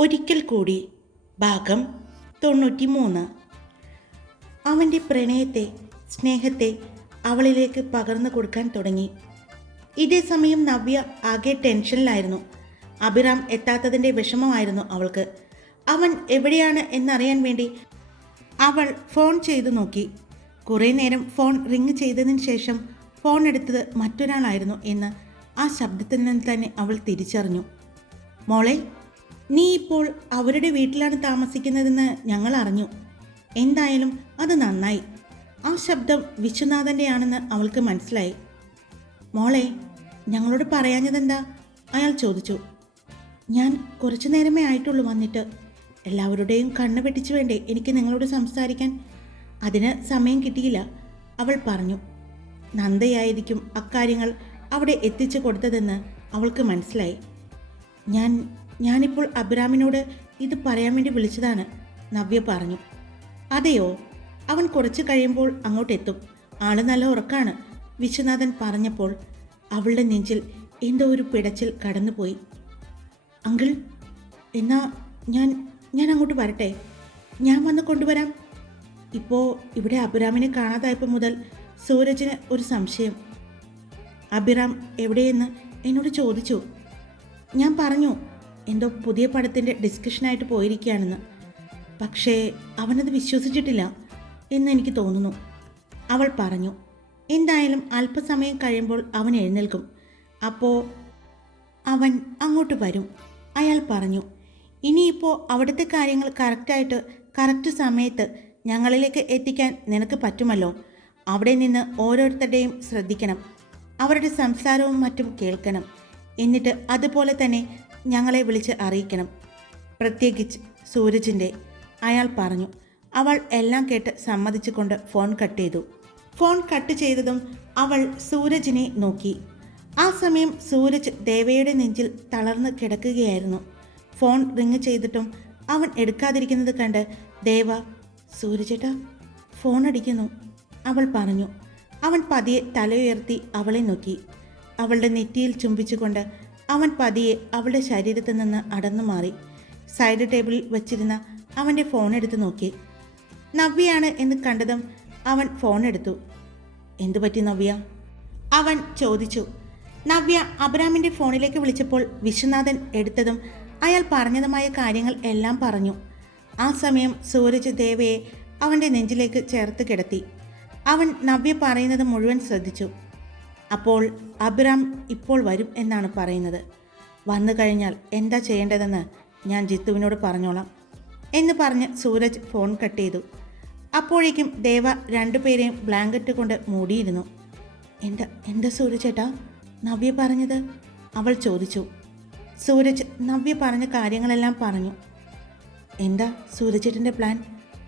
ഒരിക്കൽ കൂടി ഭാഗം തൊണ്ണൂറ്റി മൂന്ന് അവന്റെ പ്രണയത്തെ സ്നേഹത്തെ അവളിലേക്ക് പകർന്നു കൊടുക്കാൻ തുടങ്ങി. ഇതേ സമയം നവ്യ ആകെ ടെൻഷനിലായിരുന്നു. അഭിറാം എത്താത്തതിന്റെ വിഷമമായിരുന്നു അവൾക്ക്. അവൻ എവിടെയാണ് എന്നറിയാൻ വേണ്ടി അവൾ ഫോൺ ചെയ്തു നോക്കി. കുറേ നേരം ഫോൺ റിങ് ചെയ്തതിന് ശേഷം ഫോൺ എടുത്തത് മറ്റൊരാളായിരുന്നു എന്ന് ആ ശബ്ദത്തിൽ നിന്ന് തന്നെ അവൾ തിരിച്ചറിഞ്ഞു. മോളെ നീ ഇപ്പോൾ അവരുടെ വീട്ടിലാണ് താമസിക്കുന്നതെന്ന് ഞങ്ങൾ അറിഞ്ഞു. എന്തായാലും അത് നന്നായി. ആ ശബ്ദം വിശ്വനാഥന്റെ ആണെന്ന് അവൾക്ക് മനസ്സിലായി. മോളെ ഞങ്ങളോട് പറയാഞ്ഞതെന്താ? അയാൾ ചോദിച്ചു. ഞാൻ കുറച്ചു നേരമേ ആയിട്ടുള്ളൂ വന്നിട്ട്. എല്ലാവരുടെയും കണ്ണ് വെട്ടിച്ചു വേണ്ടേ എനിക്ക് നിങ്ങളോട് സംസാരിക്കാൻ? അതിന് സമയം കിട്ടിയില്ല. അവൾ പറഞ്ഞു. നന്ദയായിരിക്കും അക്കാര്യങ്ങൾ അവിടെ എത്തിച്ചു കൊടുത്തതെന്ന് അവൾക്ക് മനസ്സിലായി. ഞാൻ ഞാനിപ്പോൾ അബ്രാമിനോട് ഇത് പറയാൻ വേണ്ടി വിളിച്ചതാണ് നവ്യ പറഞ്ഞു. അതെയോ? അവൻ കുറച്ച് കഴിയുമ്പോൾ അങ്ങോട്ടെത്തും. ആൾ നല്ല ഉറക്കാണ് വിശ്വനാഥൻ പറഞ്ഞപ്പോൾ അവളുടെ നെഞ്ചിൽ എന്തോ ഒരു പിടച്ചിൽ കടന്നുപോയി. അങ്കിൾ എന്നാ ഞാൻ ഞാൻ അങ്ങോട്ട് വരട്ടെ? ഞാൻ വന്ന് കൊണ്ടുവരാം. ഇപ്പോൾ ഇവിടെ അബ്രാമിനെ കാണാതായപ്പോൾ മുതൽ സൂരജിന് ഒരു സംശയം. അഭിറാം എവിടെയെന്ന് എന്നോട് ചോദിച്ചു. ഞാൻ പറഞ്ഞു എന്തോ പുതിയ പടത്തിന്റെ ഡിസ്കഷനായിട്ട് പോയിരിക്കുകയാണെന്ന്. പക്ഷേ അവനത് വിശ്വസിച്ചിട്ടില്ല എന്ന് എനിക്ക് തോന്നുന്നു. അവൾ പറഞ്ഞു എന്തായാലും അല്പസമയം കഴിയുമ്പോൾ അവൻ എഴുന്നേൽക്കും. അപ്പോൾ അവൻ അങ്ങോട്ട് വരും അയാൾ പറഞ്ഞു. ഇനിയിപ്പോൾ അവിടുത്തെ കാര്യങ്ങൾ കറക്റ്റായിട്ട് കറക്റ്റ് സമയത്ത് ഞങ്ങളിലേക്ക് എത്തിക്കാൻ നിനക്ക് പറ്റുമല്ലോ. അവിടെ നിന്ന് ഓരോരുത്തരുടെയും ശ്രദ്ധിക്കണം. അവരുടെ സംസാരവും മറ്റും കേൾക്കണം. എന്നിട്ട് അതുപോലെ തന്നെ ഞങ്ങളെ വിളിച്ച് അറിയിക്കണം. പ്രത്യേകിച്ച് സൂരജിന്റെ. അയാൾ പറഞ്ഞു അവൾ എല്ലാം കേട്ട് സമ്മതിച്ചുകൊണ്ട് ഫോൺ കട്ട് ചെയ്തു. ഫോൺ കട്ട് ചെയ്തതും അവൾ സൂരജിനെ നോക്കി. ആ സമയം സൂരജ് ദേവയുടെ നെഞ്ചിൽ തളർന്ന് കിടക്കുകയായിരുന്നു. ഫോൺ റിങ് ചെയ്തിട്ടും അവൻ എടുക്കാതിരിക്കുന്നത് കണ്ട് ദേവ സൂരജേട്ടാ ഫോൺ അടിക്കുന്നു. അവൾ പറഞ്ഞു. അവൻ പതിയെ തലയുയർത്തി അവളെ നോക്കി. അവളുടെ നെറ്റിയിൽ ചുംബിച്ചുകൊണ്ട് അവൻ പതിയെ അവളുടെ ശരീരത്തിൽ നിന്ന് അടന്നു മാറി. സൈഡ് ടേബിളിൽ വച്ചിരുന്ന അവന്റെ ഫോൺ എടുത്ത് നോക്കി. നവ്യയാണ് എന്ന് കണ്ടതും അവൻ ഫോൺ എടുത്തു. എന്തു പറ്റി നവ്യ? അവൻ ചോദിച്ചു. നവ്യ അബ്രാമിന്റെ ഫോണിലേക്ക് വിളിച്ചപ്പോൾ വിശ്വനാഥൻ എടുത്തതും അയാൾ പറഞ്ഞതുമായ കാര്യങ്ങൾ എല്ലാം പറഞ്ഞു. ആ സമയം സൂരജ് ദേവയെ അവന്റെ നെഞ്ചിലേക്ക് ചേർത്ത് കിടത്തി. അവൻ നവ്യ പറയുന്നത് മുഴുവൻ ശ്രദ്ധിച്ചു. അപ്പോൾ അബ്രാം ഇപ്പോൾ വരും എന്നാണ് പറയുന്നത്. വന്നു കഴിഞ്ഞാൽ എന്താ ചെയ്യേണ്ടതെന്ന് ഞാൻ ജിത്തുവിനോട് പറഞ്ഞോളാം എന്ന് പറഞ്ഞ് സൂരജ് ഫോൺ കട്ട് ചെയ്തു. അപ്പോഴേക്കും ദേവ രണ്ടുപേരെയും ബ്ലാങ്കറ്റ് കൊണ്ട് മൂടിയിരുന്നു. എന്താ എന്താ സൂരജ് ചേട്ടാ നവ്യ പറഞ്ഞത്? അവൾ ചോദിച്ചു. സൂരജ് നവ്യ പറഞ്ഞ കാര്യങ്ങളെല്ലാം പറഞ്ഞു. എന്താ സൂരജേട്ടന്റെ പ്ലാൻ?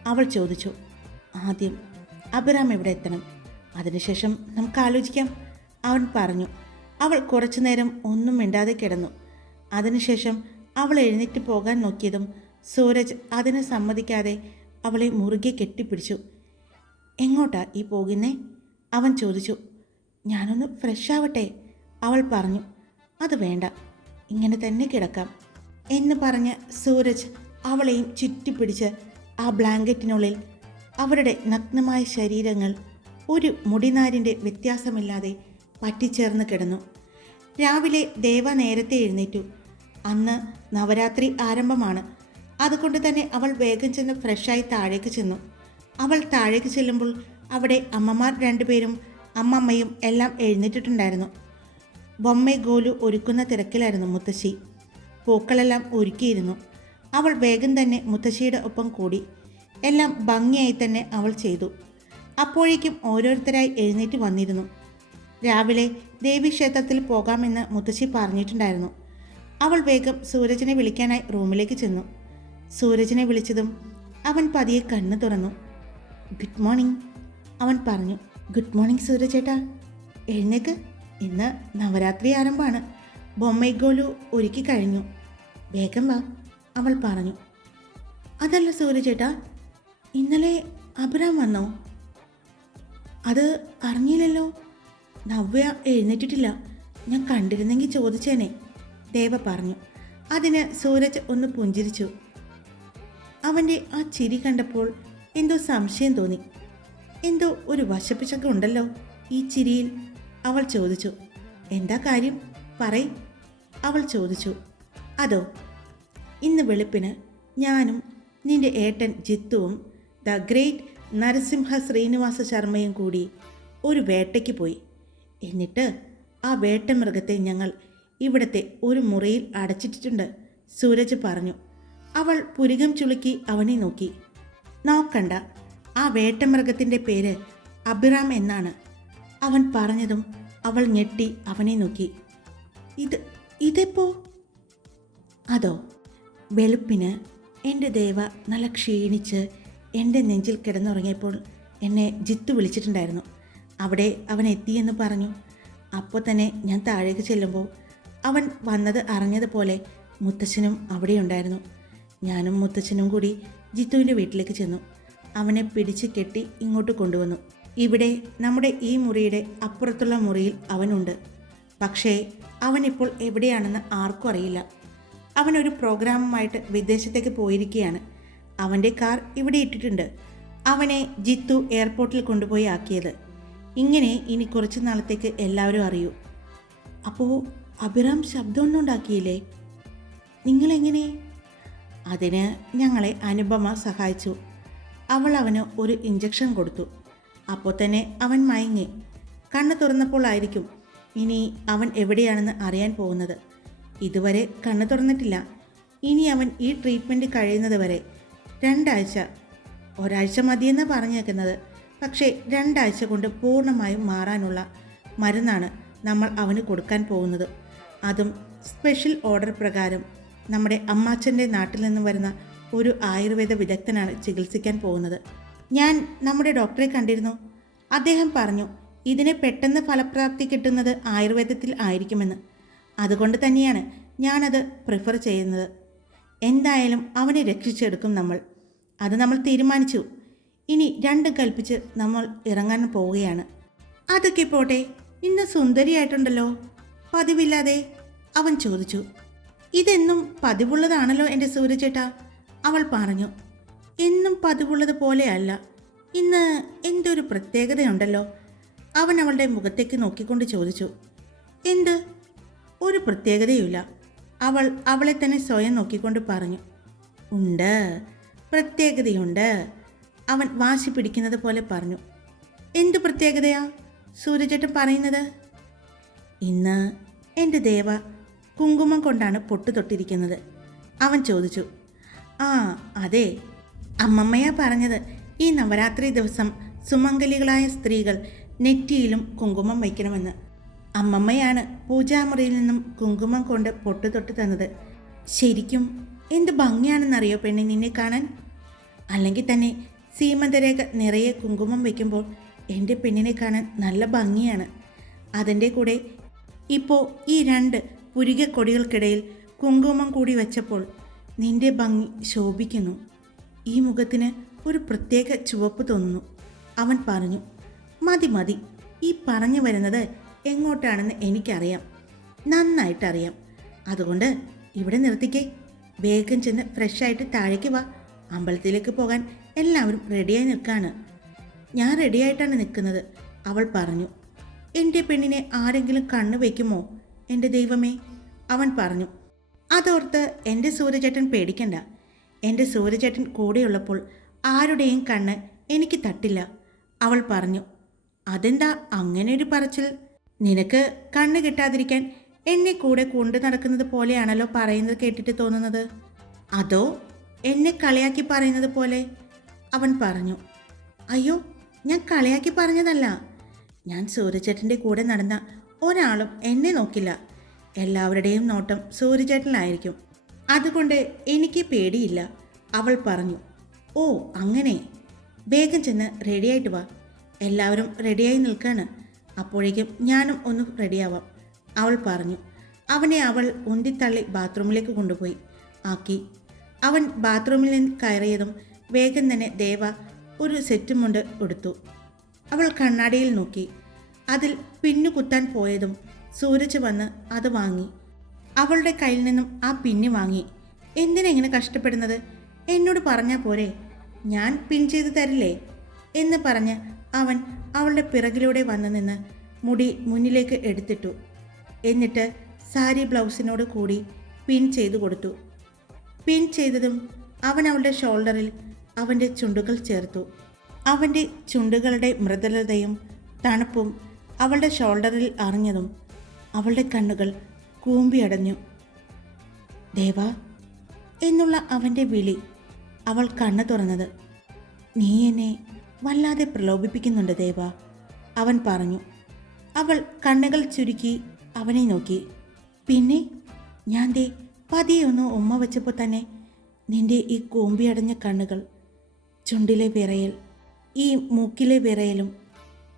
അവൾ ചോദിച്ചു. ആദ്യം അബിറാം എവിടെ എത്തണം? അതിനുശേഷം നമുക്ക് ആലോചിക്കാം. അവൻ പറഞ്ഞു അവൾ കുറച്ചു നേരം ഒന്നും മിണ്ടാതെ കിടന്നു. അതിനുശേഷം അവൾ എഴുന്നേറ്റ് പോകാൻ നോക്കിയതും സൂരജ് അതിനെ സമ്മതിക്കാതെ അവളെ മുറുകെ കെട്ടിപ്പിടിച്ചു. എങ്ങോട്ടാ ഈ പോകുന്നേ? അവൻ ചോദിച്ചു. ഞാനൊന്ന് ഫ്രഷ് ആവട്ടെ അവൾ പറഞ്ഞു. അത് വേണ്ട ഇങ്ങനെ തന്നെ കിടക്കാം എന്ന് പറഞ്ഞ് സൂരജ് അവളെയും ചുറ്റിപ്പിടിച്ച് ആ ബ്ലാങ്കറ്റിനുള്ളിൽ അവരുടെ നഗ്നമായ ശരീരങ്ങൾ ഒരു മുടിനാരിന്റെ വ്യത്യാസമില്ലാതെ പറ്റിച്ചേർന്ന് കിടന്നു. രാവിലെ ദേവ നേരത്തെ എഴുന്നേറ്റു. അന്ന് നവരാത്രി ആരംഭമാണ്. അതുകൊണ്ട് തന്നെ അവൾ വേഗം ചെന്ന് ഫ്രഷായി താഴേക്ക് ചെന്നു. അവൾ താഴേക്ക് ചെല്ലുമ്പോൾ അവിടെ അമ്മമാർ രണ്ടുപേരും അമ്മമ്മയും എല്ലാം എഴുന്നേറ്റിട്ടുണ്ടായിരുന്നു. ബൊമ്മെ ഗോലു ഒരുക്കുന്ന തിരക്കിലായിരുന്നു മുത്തശ്ശി. പൂക്കളെല്ലാം ഒരുക്കിയിരുന്നു. അവൾ വേഗം തന്നെ മുത്തശ്ശിയുടെ ഒപ്പം കൂടി. എല്ലാം ഭംഗിയായി തന്നെ അവൾ ചെയ്തു. അപ്പോഴേക്കും ഓരോരുത്തരായി എഴുന്നേറ്റ് വന്നിരുന്നു. രാവിലെ ദേവീക്ഷേത്രത്തിൽ പോകാമെന്ന് മുത്തശ്ശി പറഞ്ഞിട്ടുണ്ടായിരുന്നു. അവൾ വേഗം സൂരജിനെ വിളിക്കാനായി റൂമിലേക്ക് ചെന്നു. സൂരജിനെ വിളിച്ചതും അവൻ പതിയെ കണ്ണു തുറന്നു. ഗുഡ് മോർണിംഗ് അവൻ പറഞ്ഞു. ഗുഡ് മോർണിംഗ് സൂരജേട്ടാ. എഴുന്നേക്ക്. ഇന്ന് നവരാത്രി ആരംഭമാണ്. ബൊമ്മൈഗോലു ഒരുക്കി കഴിഞ്ഞു. വേഗം വാ അവൾ പറഞ്ഞു. അതല്ല സൂരജേട്ടാ. ഇന്നലെ അബ്രാം വന്നോ? അത് അറിഞ്ഞില്ലല്ലോ. നവ്യ എഴുന്നേറ്റിട്ടില്ല. ഞാൻ കണ്ടിരുന്നെങ്കിൽ ചോദിച്ചേനെ. ദേവ പറഞ്ഞു. അതിന് സൂരജ് ഒന്ന് പുഞ്ചിരിച്ചു. അവന്റെ ആ ചിരി കണ്ടപ്പോൾ എന്തോ സംശയം തോന്നി. എന്തോ ഒരു വശപ്പിച്ചൊക്കെ ഉണ്ടല്ലോ ഈ ചിരിയിൽ. അവൾ ചോദിച്ചു. എന്താ കാര്യം? പറയ്. അവൾ ചോദിച്ചു. അതോ ഇന്ന് വെളുപ്പിന് ഞാനും നിന്റെ ഏട്ടൻ ജിത്തുവും ദ ഗ്രേറ്റ് നരസിംഹ ശ്രീനിവാസ ശർമ്മയും കൂടി ഒരു വേട്ടയ്ക്ക് പോയി. എന്നിട്ട് ആ വേട്ടമൃഗത്തെ ഞങ്ങൾ ഇവിടത്തെ ഒരു മുറിയിൽ അടച്ചിട്ടിട്ടുണ്ട് സൂരജ് പറഞ്ഞു. അവൾ പുരികം ചുളുക്കി അവനെ നോക്കി. നോക്കണ്ട ആ വേട്ടമൃഗത്തിന്റെ പേര് അഭിറാം എന്നാണ്. അവൻ പറഞ്ഞതും അവൾ ഞെട്ടി അവനെ നോക്കി. ഇത് ഇതെപ്പോ? അതോ വെളുപ്പിന് എന്റെ ദേവ നല്ല ക്ഷീണിച്ച് എന്റെ നെഞ്ചിൽ കിടന്നുറങ്ങിയപ്പോൾ എന്നെ ജിത്തു വിളിച്ചിട്ടുണ്ടായിരുന്നു. അവിടെ അവൻ എത്തിയെന്ന് പറഞ്ഞു. അപ്പോൾ തന്നെ ഞാൻ താഴേക്ക് ചെല്ലുമ്പോൾ അവൻ വന്നത് അറിഞ്ഞതുപോലെ മുത്തച്ഛനും അവിടെയുണ്ടായിരുന്നു ഞാനും മുത്തച്ഛനും കൂടി ജിത്തുവിന്റെ വീട്ടിലേക്ക് ചെന്നു. അവനെ പിടിച്ച് കെട്ടി ഇങ്ങോട്ട് കൊണ്ടുവന്നു. ഇവിടെ നമ്മുടെ ഈ മുറിയുടെ അപ്പുറത്തുള്ള മുറിയിൽ അവനുണ്ട്. പക്ഷേ അവനിപ്പോൾ എവിടെയാണെന്ന് ആർക്കും അറിയില്ല. അവനൊരു പ്രോഗ്രാമുമായിട്ട് വിദേശത്തേക്ക് പോയിരിക്കുകയാണ്. അവന്റെ കാർ ഇവിടെ ഇട്ടിട്ടുണ്ട്. അവനെ ജിത്തു എയർപോർട്ടിൽ കൊണ്ടുപോയി ആക്കിയത്. ഇങ്ങനെ ഇനി കുറച്ച് നാളത്തേക്ക് എല്ലാവരും അറിയൂ. അപ്പോൾ അഭിറാം ശബ്ദമൊന്നും ഉണ്ടാക്കിയില്ലേ നിങ്ങളെങ്ങനെ? അതിന് ഞങ്ങളെ അനുപമ സഹായിച്ചു. അവൾ അവന് ഒരു ഇഞ്ചക്ഷൻ കൊടുത്തു. അപ്പോൾ തന്നെ അവൻ മയങ്ങി. കണ്ണ് തുറന്നപ്പോൾ ആയിരിക്കും. ഇനി അവൻ എവിടെയാണെന്ന് അറിയാൻ പോകുന്നത്. ഇതുവരെ കണ്ണ് തുറന്നിട്ടില്ല. ഇനി അവൻ ഈ ട്രീറ്റ്മെന്റ് കഴിയുന്നത് വരെ. രണ്ടാഴ്ച. ഒരാഴ്ച മതിയെന്ന് പറഞ്ഞേക്കുന്നത്. പക്ഷേ രണ്ടാഴ്ച കൊണ്ട് പൂർണമായും മാറാനുള്ള മരുന്നാണ് നമ്മൾ അവന് കൊടുക്കാൻ പോകുന്നത്. അതും സ്പെഷ്യൽ ഓർഡർ പ്രകാരം നമ്മുടെ അമ്മാച്ചന്റെ നാട്ടിൽ നിന്ന് വരുന്ന ഒരു ആയുർവേദ വിദഗ്ധനാണ് ചികിത്സിക്കാൻ പോകുന്നത്. ഞാൻ നമ്മുടെ ഡോക്ടറെ കണ്ടിരുന്നു. അദ്ദേഹം പറഞ്ഞു ഇതിനെ പെട്ടെന്ന് ഫലപ്രാപ്തി കിട്ടുന്നത് ആയുർവേദത്തിൽ ആയിരിക്കുമെന്ന്. അതുകൊണ്ട് തന്നെയാണ് ഞാനത് പ്രിഫർ ചെയ്യുന്നത്. എന്തായാലും അവനെ രക്ഷിച്ചെടുക്കും നമ്മൾ. അത് നമ്മൾ തീരുമാനിച്ചു. ഇനി രണ്ട് കൽപ്പിച്ച് നമ്മൾ ഇറങ്ങാൻ പോവുകയാണ്. അതൊക്കെ പോട്ടെ ഇന്ന് സുന്ദരിയായിട്ടുണ്ടല്ലോ. പതിവില്ലാതെ അവൻ ചോദിച്ചു. ഇതെന്നും പതിവുള്ളതാണല്ലോ എന്റെ സൂര്യചേട്ടാ? അവൾ പറഞ്ഞു. എന്നും പതിവുള്ളത് പോലെയല്ല. ഇന്ന് എന്തൊരു പ്രത്യേകതയുണ്ടല്ലോ? അവൻ അവളുടെ മുഖത്തേക്ക് നോക്കിക്കൊണ്ട് ചോദിച്ചു. എന്ത്? ഒരു പ്രത്യേകതയുമില്ല. അവൾ അവളെ തന്നെ സ്വയം നോക്കിക്കൊണ്ട് പറഞ്ഞു. ഉണ്ട്. പ്രത്യേകതയുണ്ട്. അവൻ വാശി പിടിക്കുന്നത് പോലെ പറഞ്ഞു. എന്തു പ്രത്യേകതയാ? സൂര്യചേട്ടൻ പറയുന്നത്. ഇന്ന് എന്റെ ദേവ കുങ്കുമം കൊണ്ടാണ് പൊട്ടു തൊട്ടിരിക്കുന്നത്. അവൻ ചോദിച്ചു. ആ അതെ. അമ്മമ്മയാ പറഞ്ഞത്. ഈ നവരാത്രി ദിവസം സുമംഗലികളായ സ്ത്രീകൾ നെറ്റിയിലും കുങ്കുമം വയ്ക്കണമെന്ന്. അമ്മമ്മയാണ് പൂജാമുറിയിൽ നിന്നും കുങ്കുമം കൊണ്ട് പൊട്ടു തൊട്ട് തന്നത്. ശരിക്കും എന്ത് ഭംഗിയാണെന്നറിയോ പെണ്ണി നിന്നെ കാണാൻ? അല്ലെങ്കിൽ തന്നെ സീമന്തരേഖ നിറയെ കുങ്കുമം വയ്ക്കുമ്പോൾ എന്റെ പെണ്ണിനെ കാണാൻ നല്ല ഭംഗിയാണ്. അതിന്റെ കൂടെ ഇപ്പോൾ ഈ രണ്ട് പുരികക്കൊടികൾക്കിടയിൽ കുങ്കുമം കൂടി വെച്ചപ്പോൾ നിന്റെ ഭംഗി ശോഭിക്കുന്നു. ഈ മുഖത്തിന് ഒരു പ്രത്യേക ചുവപ്പ് തോന്നുന്നു. അവൻ പറഞ്ഞു മതി മതി. ഈ പറഞ്ഞു വരുന്നത് എങ്ങോട്ടാണെന്ന് എനിക്കറിയാം. നന്നായിട്ടറിയാം. അതുകൊണ്ട് ഇവിടെ നിർത്തിക്കേ. വേഗം ചെന്ന് ഫ്രഷായിട്ട് താഴേക്ക് വാ. അമ്പലത്തിലേക്ക് പോകാൻ എല്ലാവരും റെഡിയായി നിൽക്കാണ്. ഞാൻ റെഡിയായിട്ടാണ് നിൽക്കുന്നത് അവൾ പറഞ്ഞു. എന്റെ പെണ്ണിനെ ആരെങ്കിലും കണ്ണു വയ്ക്കുമോ? എന്റെ ദൈവമേ അവൻ പറഞ്ഞു. അതോർത്ത് എന്റെ സൂര്യചേട്ടൻ പേടിക്കണ്ട. എന്റെ സൂര്യചേട്ടൻ കൂടെയുള്ളപ്പോൾ ആരുടെയും കണ്ണ് എനിക്ക് തട്ടില്ല. അവൾ പറഞ്ഞു അതെന്താ അങ്ങനെ ഒരു പറച്ചിൽ? നിനക്ക് കണ്ണ് കിട്ടാതിരിക്കാൻ എന്നെ കൂടെ കൊണ്ടു നടക്കുന്നത് പോലെയാണല്ലോ പറയുന്നത് കേട്ടിട്ട് തോന്നുന്നത്? അതോ എന്നെ കളിയാക്കി പറയുന്നത് പോലെ? അവൻ പറഞ്ഞു അയ്യോ ഞാൻ കളിയാക്കി പറഞ്ഞതല്ല. ഞാൻ സൂര്യചേട്ടന്റെ കൂടെ നടന്ന ഒരാളും എന്നെ നോക്കില്ല. എല്ലാവരുടെയും നോട്ടം സൂര്യചേട്ടനായിരിക്കും അതുകൊണ്ട് എനിക്ക് പേടിയില്ല. അവൾ പറഞ്ഞു ഓ അങ്ങനെ. വേഗം ചെന്ന് റെഡിയായിട്ട് വാ. എല്ലാവരും റെഡിയായി നിൽക്കാണ്. അപ്പോഴേക്കും ഞാനും ഒന്ന് റെഡിയാവാം. അവൾ പറഞ്ഞു. അവനെ അവൾ ഉന്തിത്തള്ളി ബാത്റൂമിലേക്ക് കൊണ്ടുപോയി. ആക്കി. അവൻ ബാത്റൂമിൽ നിന്ന് കയറിയതും വേഗം തന്നെ ദേവ ഒരു സെറ്റും എടുത്തു. അവൾ കണ്ണാടിയിൽ നോക്കി. അതിൽ പിന്നു കുത്താൻ പോയതും സൂരജ് വന്ന് അത് വാങ്ങി. അവളുടെ കയ്യിൽ നിന്നും ആ പിന്നി വാങ്ങി. എന്തിനെങ്ങനെ കഷ്ടപ്പെടുന്നത്? എന്നോട് പറഞ്ഞാൽ പോരെ. ഞാൻ പിൻ ചെയ്ത് തരില്ലേ? എന്ന് പറഞ്ഞ് അവൻ അവളുടെ പിറകിലൂടെ വന്നു നിന്ന് മുടി മുന്നിലേക്ക് എടുത്തിട്ടു. എന്നിട്ട് സാരി ബ്ലൗസിനോട് കൂടി പിൻ ചെയ്തു കൊടുത്തു. പിൻ ചെയ്തതും അവൻ അവളുടെ ഷോൾഡറിൽ അവന്റെ ചുണ്ടുകൾ ചേർത്തു. അവന്റെ ചുണ്ടുകളുടെ മൃദുലതയും തണുപ്പും അവളുടെ ഷോൾഡറിൽ അറിഞ്ഞതും അവളുടെ കണ്ണുകൾ കൂമ്പിയടഞ്ഞു ദേവ എന്നുള്ള അവന്റെ വിളി അവൾ കണ്ണു തുറന്നത്. നീ എന്നെ വല്ലാതെ പ്രലോഭിപ്പിക്കുന്നുണ്ട് ദേവ അവൻ പറഞ്ഞു. അവൾ കണ്ണുകൾ ചുരുക്കി അവനെ നോക്കി. പിന്നെ ഞാൻ ദേ പതിയെ ഒന്ന് ഉമ്മ വെച്ചപ്പോൾ തന്നെ നിന്റെ ഈ കൂമ്പിയടഞ്ഞ കണ്ണുകൾ ചുണ്ടിലെ വിറയൽ ഈ മൂക്കിലെ വിറയലും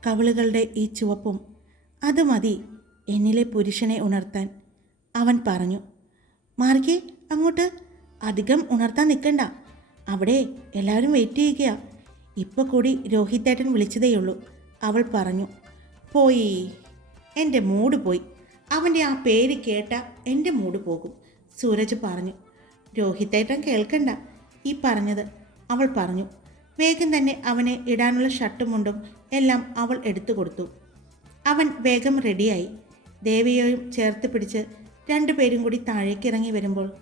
കവിളുകളുടെ ഈ ചുവപ്പും അത് മതി എന്നിലെ പുരുഷനെ ഉണർത്താൻ. അവൻ പറഞ്ഞു മാർഗേ അങ്ങോട്ട്. അധികം ഉണർത്താൻ നിൽക്കണ്ട. അവിടെ എല്ലാവരും വെയിറ്റ് ചെയ്യുകയാ. ഇപ്പോൾ കൂടി രോഹിത്തേട്ടൻ വിളിച്ചതേയുള്ളൂ അവൾ പറഞ്ഞു പോയി. എന്റെ മൂഡ് പോയി. അവന്റെ ആ പേര് കേട്ട എന്റെ മൂഡ് പോകും. സൂരജ് പറഞ്ഞു രോഹിത്തേട്ടൻ കേൾക്കണ്ട. ഈ പറഞ്ഞത് അവൾ പറഞ്ഞു വേഗം തന്നെ അവനെ ഇടാനുള്ള ഷർട്ടും മുണ്ടും എല്ലാം അവൾ എടുത്തു കൊടുത്തു. അവൻ വേഗം റെഡിയായി. ദേവിയെയും ചേർത്ത് പിടിച്ച് രണ്ടുപേരും കൂടി താഴേക്ക് ഇറങ്ങി വരുമ്പോൾ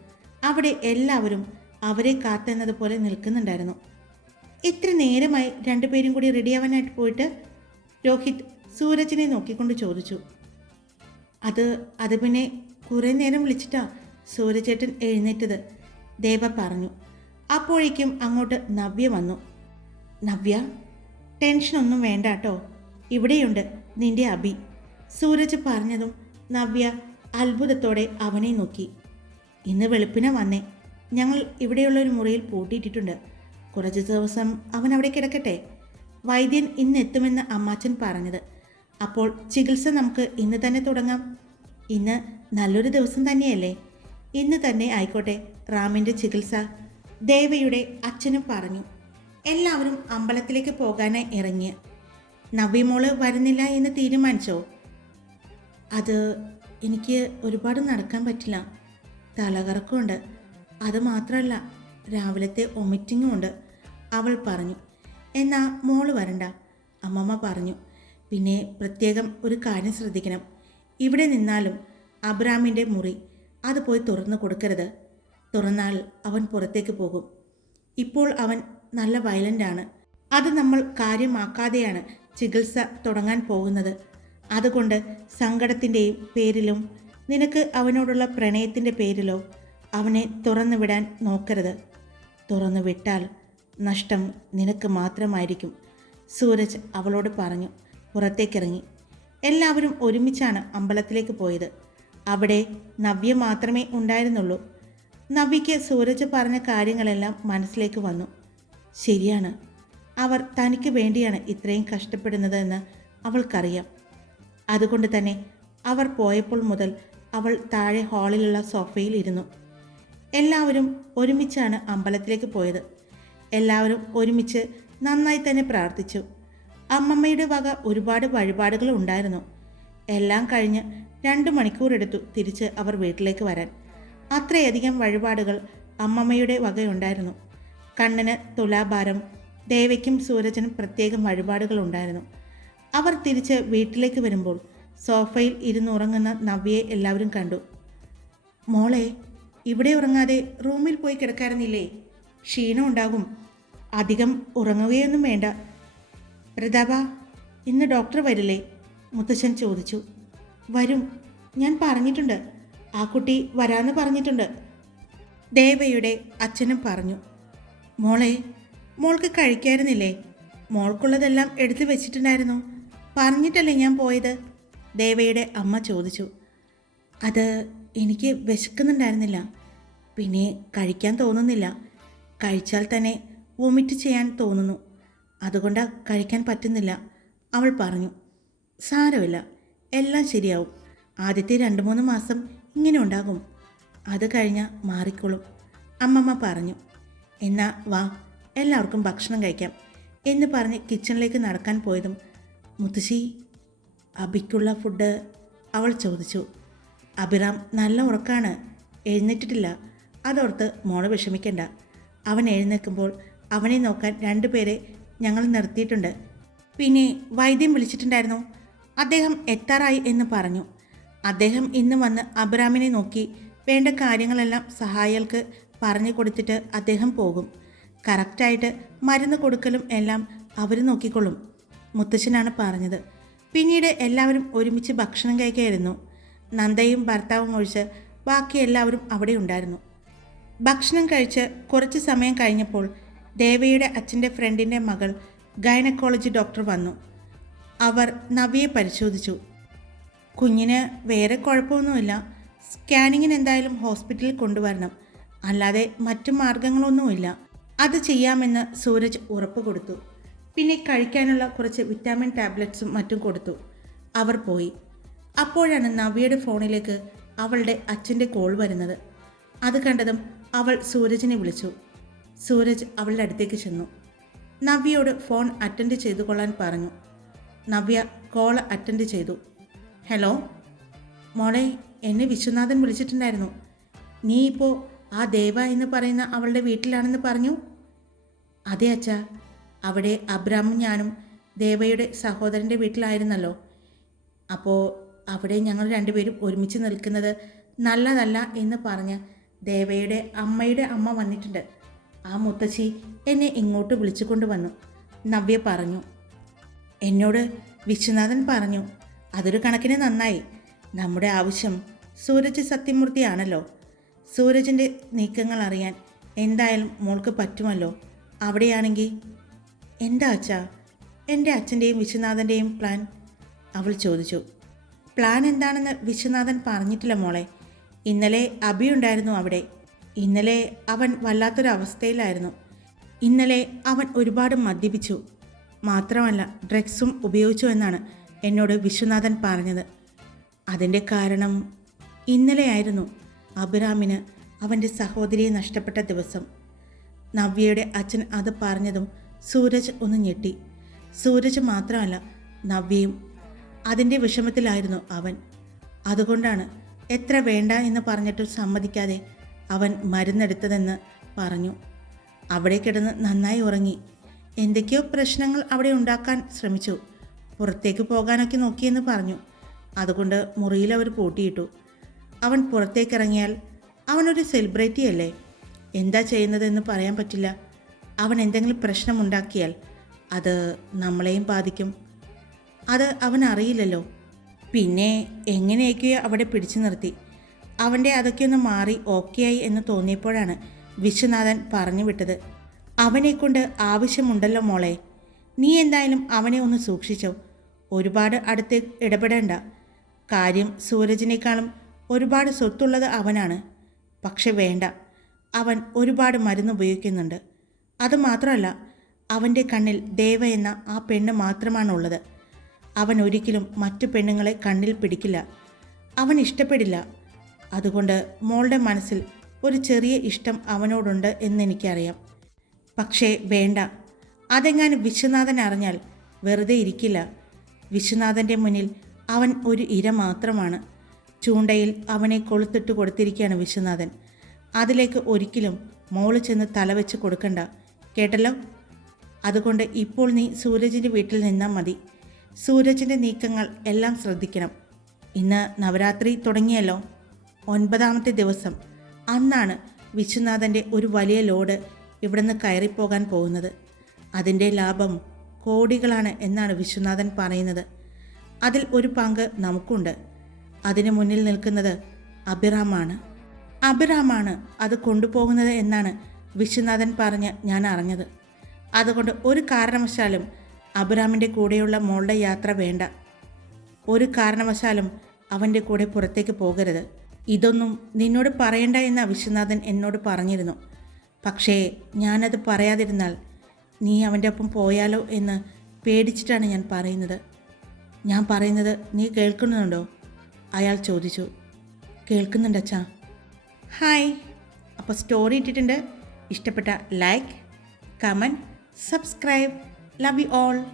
അവിടെ എല്ലാവരും അവരെ കാത്തെന്നതുപോലെ നിൽക്കുന്നുണ്ടായിരുന്നു. ഇത്ര നേരമായി രണ്ടുപേരും കൂടി റെഡിയാവാനായിട്ട് പോയിട്ട് രോഹിത് സൂരജിനെ നോക്കിക്കൊണ്ട് ചോദിച്ചു അത് അത് പിന്നെ കുറേ നേരം വിളിച്ചിട്ടാ സൂര്യചേട്ടൻ എഴുന്നേറ്റത്? ദേവ പറഞ്ഞു അപ്പോഴേക്കും അങ്ങോട്ട് നവ്യ വന്നു. നവ്യ ടെൻഷനൊന്നും വേണ്ട കേട്ടോ. ഇവിടെയുണ്ട് നിന്റെ അഭി. സൂരജ് പറഞ്ഞതും നവ്യ അത്ഭുതത്തോടെ അവനെ നോക്കി. ഇന്ന് വെളുപ്പിനെ വന്നേ. ഞങ്ങൾ ഇവിടെയുള്ള ഒരു മുറിയിൽ പൂട്ടിയിട്ടിട്ടുണ്ട്. കുറച്ച് ദിവസം അവൻ അവിടെ കിടക്കട്ടെ. വൈദ്യൻ ഇന്ന് എത്തുമെന്ന് അമ്മാച്ചൻ പറഞ്ഞത്. അപ്പോൾ ചികിത്സ നമുക്ക് ഇന്ന് തന്നെ തുടങ്ങാം. ഇന്ന് നല്ലൊരു ദിവസം തന്നെയല്ലേ? ഇന്ന് തന്നെ ആയിക്കോട്ടെ റാമിന്റെ ചികിത്സ. ദേവയുടെ അച്ഛനും പറഞ്ഞു എല്ലാവരും അമ്പലത്തിലേക്ക് പോകാനായി ഇറങ്ങി. നവ്യമോൾ വരുന്നില്ല എന്ന് തീരുമാനിച്ചോ? അത് എനിക്ക് ഒരുപാട് നടക്കാൻ പറ്റില്ല. തലകറക്കമുണ്ട്. അത് മാത്രമല്ല രാവിലത്തെ ഒമിറ്റിങ്ങും ഉണ്ട് അവൾ പറഞ്ഞു. എന്നാ മോൾ വരണ്ട അമ്മമ്മ പറഞ്ഞു. പിന്നെ പ്രത്യേകം ഒരു കാര്യം ശ്രദ്ധിക്കണം. ഇവിടെ നിന്നാലും അബ്രാമിന്റെ മുറി അത് പോയി തുറന്നു കൊടുക്കരുത്. തുറന്നാൽ അവൻ പുറത്തേക്ക് പോകും. ഇപ്പോൾ അവൻ നല്ല വയലന്റാണ്. അത് നമ്മൾ കാര്യമാക്കാതെയാണ് ചികിത്സ തുടങ്ങാൻ പോകുന്നത്. അതുകൊണ്ട് സങ്കടത്തിന്റെയും പേരിലും നിനക്ക് അവനോടുള്ള പ്രണയത്തിന്റെ പേരിലോ അവനെ തുറന്നു വിടാൻ നോക്കരുത്. തുറന്നു വിട്ടാൽ നഷ്ടം നിനക്ക് മാത്രമായിരിക്കും സൂരജ് അവളോട് പറഞ്ഞു. പുറത്തേക്കിറങ്ങി. എല്ലാവരും ഒരുമിച്ചാണ് അമ്പലത്തിലേക്ക് പോയത്. അവിടെ നവ്യ മാത്രമേ ഉണ്ടായിരുന്നുള്ളൂ. നവ്യയ്ക്ക് സൂരജ് പറഞ്ഞ കാര്യങ്ങളെല്ലാം മനസ്സിലേക്ക് വന്നു. ശരിയാണ്. അവർ തനിക്ക് വേണ്ടിയാണ് ഇത്രയും കഷ്ടപ്പെടുന്നത് എന്ന് അവൾക്കറിയാം. അതുകൊണ്ട് തന്നെ അവർ പോയപ്പോൾ മുതൽ അവൾ താഴെ ഹാളിലുള്ള സോഫയിൽ ഇരുന്നു. എല്ലാവരും ഒരുമിച്ചാണ് അമ്പലത്തിലേക്ക് പോയത്. എല്ലാവരും ഒരുമിച്ച് നന്നായി തന്നെ പ്രാർത്ഥിച്ചു. അമ്മമ്മയുടെ വക ഒരുപാട് വഴിപാടുകൾ ഉണ്ടായിരുന്നു. എല്ലാം കഴിഞ്ഞ് രണ്ട് മണിക്കൂറെടുത്തു തിരിച്ച് അവർ വീട്ടിലേക്ക് വരാൻ. അത്രയധികം വഴിപാടുകൾ അമ്മമ്മയുടെ വകയുണ്ടായിരുന്നു. കണ്ണന് തുലാഭാരം ദേവയ്ക്കും സൂരജനും പ്രത്യേകം വഴിപാടുകൾ ഉണ്ടായിരുന്നു. അവർ തിരിച്ച് വീട്ടിലേക്ക് വരുമ്പോൾ സോഫയിൽ ഇരുന്നുറങ്ങുന്ന നവ്യയെ എല്ലാവരും കണ്ടു. മോളെ ഇവിടെ ഉറങ്ങാതെ റൂമിൽ പോയി കിടക്കാറുന്നില്ലേ ക്ഷീണം ഉണ്ടാകും. അധികം ഉറങ്ങുകയൊന്നും വേണ്ട. പ്രതാപ ഇന്ന് ഡോക്ടർ വരില്ലേ? മുത്തശ്ശൻ ചോദിച്ചു. വരും. ഞാൻ പറഞ്ഞിട്ടുണ്ട്. ആ കുട്ടി വരാന്ന് പറഞ്ഞിട്ടുണ്ട്. ദേവയുടെ അച്ഛനും പറഞ്ഞു മോളെ മോൾക്ക് കഴിക്കായിരുന്നില്ലേ? മോൾക്കുള്ളതെല്ലാം എടുത്തു വെച്ചിട്ടുണ്ടായിരുന്നു. പറഞ്ഞിട്ടല്ലേ ഞാൻ പോയത്? ദേവയുടെ അമ്മ ചോദിച്ചു അത് എനിക്ക് വിശക്കുന്നുണ്ടായിരുന്നില്ല. പിന്നെ കഴിക്കാൻ തോന്നുന്നില്ല. കഴിച്ചാൽ തന്നെ വൊമിറ്റ് ചെയ്യാൻ തോന്നുന്നു. അതുകൊണ്ട് കഴിക്കാൻ പറ്റുന്നില്ല. അവൾ പറഞ്ഞു സാരമില്ല. എല്ലാം ശരിയാവും. ആദ്യത്തെ രണ്ട് മൂന്ന് മാസം ഇങ്ങനെ ഉണ്ടാകും. അത് കഴിഞ്ഞാൽ മാറിക്കോളും. അമ്മമ്മ പറഞ്ഞു എന്നാ വാ എല്ലാവർക്കും ഭക്ഷണം കഴിക്കാം എന്ന് പറഞ്ഞ് കിച്ചണിലേക്ക് നടക്കാൻ പോയതും മുത്തശ്ശി അബിക്കുള്ള ഫുഡ് അവൾ ചോദിച്ചു. അഭിറാം നല്ല ഉറക്കാണ്. എഴുന്നേറ്റിട്ടില്ല. അതോർത്ത് മോളെ വിഷമിക്കണ്ട. അവൻ എഴുന്നേൽക്കുമ്പോൾ അവനെ നോക്കാൻ രണ്ടുപേരെ ഞങ്ങൾ നിർത്തിയിട്ടുണ്ട്. പിന്നെ വൈദ്യം വിളിച്ചിട്ടുണ്ടായിരുന്നു. അദ്ദേഹം എത്താറായി എന്ന് പറഞ്ഞു. അദ്ദേഹം ഇന്ന് വന്ന് അബ്രാമിനെ നോക്കി വേണ്ട കാര്യങ്ങളെല്ലാം സഹായികൾക്ക് പറഞ്ഞു കൊടുത്തിട്ട് അദ്ദേഹം പോകും. കറക്റ്റായിട്ട് മരുന്ന് കൊടുക്കലും എല്ലാം അവർ നോക്കിക്കൊള്ളും. മുത്തശ്ശനാണ് പറഞ്ഞത്. പിന്നീട് എല്ലാവരും ഒരുമിച്ച് ഭക്ഷണം കഴിക്കായിരുന്നു. നന്ദയും ഭർത്താവും ഒഴിച്ച് ബാക്കി എല്ലാവരും അവിടെ ഉണ്ടായിരുന്നു. ഭക്ഷണം കഴിച്ച് കുറച്ച് സമയം കഴിഞ്ഞപ്പോൾ ദേവയുടെ അച്ഛന്റെ ഫ്രണ്ടിന്റെ മകൾ ഗൈനക്കോളജി ഡോക്ടർ വന്നു. അവർ നവിയെ പരിശോധിച്ചു. കുഞ്ഞിന് വേറെ കുഴപ്പമൊന്നുമില്ല. സ്കാനിങ്ങിന് എന്തായാലും ഹോസ്പിറ്റലിൽ കൊണ്ടുവരണം. അല്ലാതെ മറ്റു മാർഗങ്ങളൊന്നുമില്ല. അത് ചെയ്യാമെന്ന് സൂരജ് ഉറപ്പ് കൊടുത്തു. പിന്നെ കഴിക്കാനുള്ള കുറച്ച് വിറ്റാമിൻ ടാബ്ലറ്റ്സും മറ്റും കൊടുത്തു. അവർ പോയി. അപ്പോഴാണ് നവ്യയുടെ ഫോണിലേക്ക് അവളുടെ അച്ഛന്റെ കോൾ വരുന്നത്. അത് കണ്ടതും അവൾ സൂരജിനെ വിളിച്ചു. സൂരജ് അവളുടെ അടുത്തേക്ക് ചെന്നു. നവ്യയോട് ഫോൺ അറ്റൻഡ് ചെയ്തു കൊള്ളാൻ പറഞ്ഞു. നവ്യ കോൾ അറ്റൻഡ് ചെയ്തു. ഹലോ? മോളെ എന്നെ വിശ്വനാഥൻ വിളിച്ചിട്ടുണ്ടായിരുന്നു. നീ ഇപ്പോൾ ആ ദേവ എന്ന് പറയുന്ന അവളുടെ വീട്ടിലാണെന്ന് പറഞ്ഞു? അതെ അച്ഛാ. അവിടെ അബ്രാമും ഞാനും ദേവയുടെ സഹോദരന്റെ വീട്ടിലായിരുന്നല്ലോ. അപ്പോൾ അവിടെ ഞങ്ങൾ രണ്ടുപേരും ഒരുമിച്ച് നിൽക്കുന്നത് നല്ലതല്ല എന്ന് പറഞ്ഞ് ദേവയുടെ അമ്മയുടെ അമ്മ വന്നിട്ടുണ്ട്. ആ മുത്തശ്ശി എന്നെ ഇങ്ങോട്ട് വിളിച്ചുകൊണ്ട് വന്നു നവ്യ പറഞ്ഞു. എന്നോട് വിശ്വനാഥൻ പറഞ്ഞു അതൊരു കണക്കിന് നന്നായി. നമ്മുടെ ആവശ്യം സൂരജ് സത്യമൂർത്തിയാണല്ലോ. സൂരജിന്റെ നീക്കങ്ങൾ അറിയാൻ എന്തായാലും മോൾക്ക് പറ്റുമല്ലോ. അവിടെയാണെങ്കിൽ എന്റെ അച്ഛ? എന്റെ അച്ഛന്റെയും വിശ്വനാഥന്റെയും പ്ലാൻ? അവൾ ചോദിച്ചു. പ്ലാൻ എന്താണെന്ന് വിശ്വനാഥൻ പറഞ്ഞിട്ടില്ല മോളെ. ഇന്നലെ അഭി ഉണ്ടായിരുന്നു അവിടെ. ഇന്നലെ അവൻ വല്ലാത്തൊരു അവസ്ഥയിലായിരുന്നു. ഇന്നലെ അവൻ ഒരുപാട് മദ്യപിച്ചു. മാത്രമല്ല ഡ്രഗ്സും ഉപയോഗിച്ചു എന്നാണ് എന്നോട് വിശ്വനാഥൻ പറഞ്ഞത്. അതിന്റെ കാരണം ഇന്നലെയായിരുന്നു അബിറാമിന് അവന്റെ സഹോദരിയെ നഷ്ടപ്പെട്ട ദിവസം. നവ്യയുടെ അച്ഛൻ അത് പറഞ്ഞതും സൂരജ് ഒന്ന് ഞെട്ടി. സൂരജ് മാത്രമല്ല നവ്യയും. അതിന്റെ വിഷമത്തിലായിരുന്നു അവൻ. അതുകൊണ്ടാണ് എത്ര വേണ്ട എന്ന് പറഞ്ഞിട്ടും സമ്മതിക്കാതെ അവൻ മരുന്നെടുത്തതെന്ന് പറഞ്ഞു. അവിടെ കിടന്ന് നന്നായി ഉറങ്ങി. എന്തൊക്കെയോ പ്രശ്നങ്ങൾ അവിടെ ഉണ്ടാക്കാൻ ശ്രമിച്ചു. പുറത്തേക്ക് പോകാനൊക്കെ നോക്കിയെന്ന് പറഞ്ഞു. അതുകൊണ്ട് മുറിയിൽ അവർ പൂട്ടിയിട്ടു. അവൻ പുറത്തേക്കിറങ്ങിയാൽ അവനൊരു സെലിബ്രിറ്റി അല്ലേ? എന്താ ചെയ്യുന്നതെന്ന് പറയാൻ പറ്റില്ല. അവൻ എന്തെങ്കിലും പ്രശ്നമുണ്ടാക്കിയാൽ അത് നമ്മളെയും ബാധിക്കും. അത് അവൻ അറിയില്ലല്ലോ. പിന്നെ എങ്ങനെയൊക്കെയോ അവിടെ പിടിച്ചു നിർത്തി. അവന്റെ അതൊക്കെ ഒന്ന് മാറി ഓക്കെയായി എന്ന് തോന്നിയപ്പോഴാണ് വിശ്വനാഥൻ പറഞ്ഞു വിട്ടത്. അവനെക്കൊണ്ട് ആവശ്യമുണ്ടല്ലോ മോളെ. നീ എന്തായാലും അവനെ ഒന്ന് സൂക്ഷിച്ചോ. ഒരുപാട് അടുത്ത് ഇടപെടേണ്ട. കാര്യം സൂരജിനേക്കാളും ഒരുപാട് സ്വത്തുള്ളത് അവനാണ്. പക്ഷെ വേണ്ട. അവൻ ഒരുപാട് മരുന്ന് ഉപയോഗിക്കുന്നുണ്ട്. അതുമാത്രമല്ല അവന്റെ കണ്ണിൽ ദേവ എന്ന ആ പെണ്ണ് മാത്രമാണുള്ളത്. അവൻ ഒരിക്കലും മറ്റു പെണ്ണുങ്ങളെ കണ്ണിൽ പിടിക്കില്ല. അവൻ ഇഷ്ടപ്പെടില്ല. അതുകൊണ്ട് മോളുടെ മനസ്സിൽ ഒരു ചെറിയ ഇഷ്ടം അവനോടുണ്ട് എന്നെനിക്കറിയാം. പക്ഷേ വേണ്ട. അതെങ്ങാനും വിശ്വനാഥൻ അറിഞ്ഞാൽ വെറുതെ ഇരിക്കില്ല. വിശ്വനാഥന്റെ മുന്നിൽ അവൻ ഒരു ഇര മാത്രമാണ്. ചൂണ്ടയിൽ അവനെ കൊളുത്തിട്ട് കൊടുത്തിരിക്കുകയാണ് വിശ്വനാഥൻ. അതിലേക്ക് ഒരിക്കലും മോൾ ചെന്ന് തലവെച്ച് കൊടുക്കണ്ട. കേട്ടല്ലോ? അതുകൊണ്ട് ഇപ്പോൾ നീ സൂരജിന്റെ വീട്ടിൽ നിന്നാൽ മതി. സൂരജിന്റെ നീക്കങ്ങൾ എല്ലാം ശ്രദ്ധിക്കണം. ഇന്ന് നവരാത്രി തുടങ്ങിയല്ലോ. ഒൻപതാമത്തെ ദിവസം. അന്നാണ് വിശ്വനാഥന്റെ ഒരു വലിയ ലോഡ് ഇവിടുന്ന് കയറിപ്പോകാൻ പോകുന്നത്. അതിന്റെ ലാഭം കോടികളാണ് എന്നാണ് വിശ്വനാഥൻ പറയുന്നത്. അതിൽ ഒരു പങ്ക് നമുക്കുണ്ട്. അതിന് മുന്നിൽ നിൽക്കുന്നത് അഭിറാമാണ്. അഭിറാമാണ് അത് കൊണ്ടുപോകുന്നത് എന്നാണ് വിശ്വനാഥൻ പറഞ്ഞ് ഞാൻ അറിഞ്ഞത്. അതുകൊണ്ട് ഒരു കാരണവശാലും അഭിറാമിന്റെ കൂടെയുള്ള മോളുടെ യാത്ര വേണ്ട. ഒരു കാരണവശാലും അവന്റെ കൂടെ പുറത്തേക്ക് പോകരുത്. ഇതൊന്നും നിന്നോട് പറയണ്ട എന്ന് വിശ്വനാഥൻ എന്നോട് പറഞ്ഞിരുന്നു. പക്ഷേ ഞാനത് പറയാതിരുന്നാൽ നീ അവന്റെ ഒപ്പം പോയാലോ എന്ന് പേടിച്ചിട്ടാണ് ഞാൻ പറയുന്നത്. ഞാൻ പറയുന്നത് നീ കേൾക്കുന്നുണ്ടോ? അയാൾ ചോദിച്ചു. കേൾക്കുന്നുണ്ട് അച്ഛാ. ഹായ്. അപ്പോൾ സ്റ്റോറി ഇട്ടിട്ടുണ്ട്. ഇഷ്ടപ്പെട്ട like comment subscribe. Love you all